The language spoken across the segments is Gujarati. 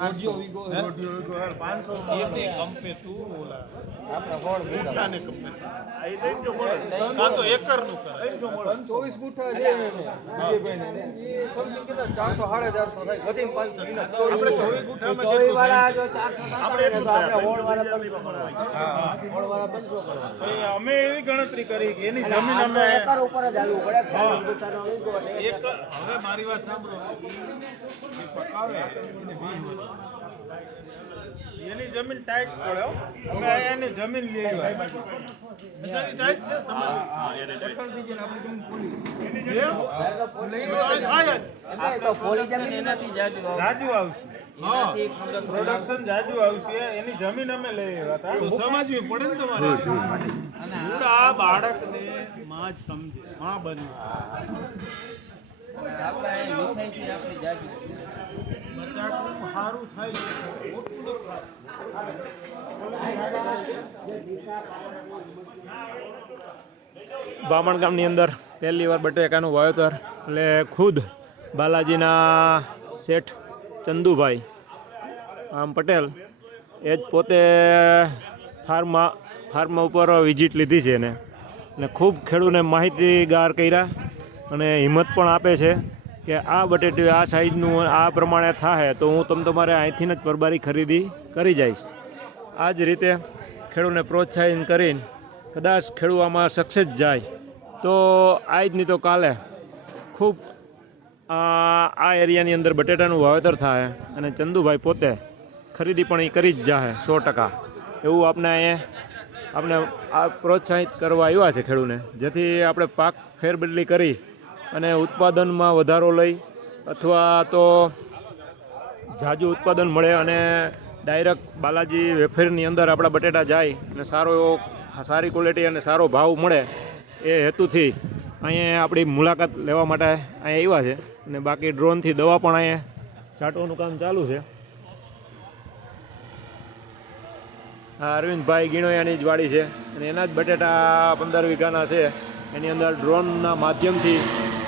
रोडियो वीगो है 500 ये नहीं कंपे तू बोला આપણે હોળ गुठा ने कंपे આઈ લઈને જો મળે का तो एकड़ नु करे લઈને જો મળે 24 ગુઠા છે વિજયભાઈને એ સમજી કે 400 450 થાય વધીને 500 આપણે 24 ગુઠા में ચોવી વાળા જો 400 આપણે એટલું જ આપણે હોળ વાળા થાય. 500 હોળ વાળા 500 કરવા ભાઈ અમે એવી ગણતરી કરી કે એની જમીન અમે એકર ઉપર જ આવવું પડે ખાલી ગુઠાનો વીગો એટલે એક હવે મારી વાત સાંભળો એ પકાવે એને 20 એની જમીન ટાઈટ પડે હો. અમે અહીંયા એની જમીન લઈ આવ્યા બિચારી ટાઈટ છે તમારી પેટ્રોલ ડીઝલ આપણી જમીન ખોલી એમ થાય જ આ તો પોલી જમીન એનાથી જાજુ આવે. જાજુ આવશે એનાથી પ્રોડક્શન જાજુ આવશે એની જમીન અમે લઈ આવ્યા હતા સમજવી પડે ને તમારે મૂળ આ બાળકને માં જ સમજે માં બને આપણે અહીં મીઠાઈ છે આપણી જાજુ બટાકું સારું થાય છે મોટું ન થાય બામણ ગામની અંદર પહેલી વાર બટેકાનું વાવેતર એટલે ખુદ બાલાજીના શેઠ ચંદુભાઈ આમ પટેલ એ જ પોતે ફાર્મ ઉપર વિઝિટ લીધી છે એને અને ખૂબ ખેડૂતને માહિતીગાર કર્યા અને હિંમત પણ આપે છે કે આ બટેટી આ સાઈઝનું આ પ્રમાણે થાય તો હું તમારે અહીંથી જ પરબારી ખરીદી કરી જઈશ. આ જ રીતે ખેડૂતને પ્રોત્સાહિત કરીને કદાચ ખેડૂત આમાં સક્સેસ જાય તો આજ નહીં તો કાલે ખૂબ આ એરિયાની અંદર બટેટાનું વાવેતર થાય અને ચંદુભાઈ પોતે ખરીદી પણ એ કરી જ જાય 100%. એવું આપણે આ પ્રોત્સાહિત કરવા આવ્યા છે ખેડૂતને, જેથી આપણે પાક ફેરબદલી કરી અને ઉત્પાદનમાં વધારો લઈ અથવા તો ઝાઝું ઉત્પાદન મળે અને ડાયરેક્ટ બાલાજી વેફરની અંદર આપણા બટેટા જાય અને સારો એવો સારી ક્વોલિટી અને સારો ભાવ મળે એ હેતુથી અહીંયા આપણી મુલાકાત લેવા માટે અહીંયા આવ્યા છે. અને બાકી ડ્રોનથી દવા પણ અહીંયા છાંટવાનું કામ ચાલુ છે. આ અરવિંદભાઈ ગીણોયાની જ વાડી છે અને એના જ બટેટા 15 વીઘાના છે. એની અંદર ડ્રોનના માધ્યમથી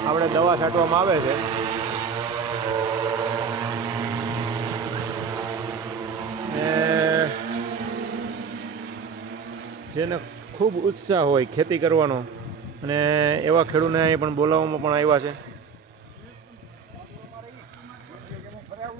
આપણે દવા છાંટવામાં આવે છે. જેને ખૂબ ઉત્સાહ હોય ખેતી કરવાનો અને એવા ખેડૂતને અહીં પણ બોલાવવામાં પણ આવ્યા છે.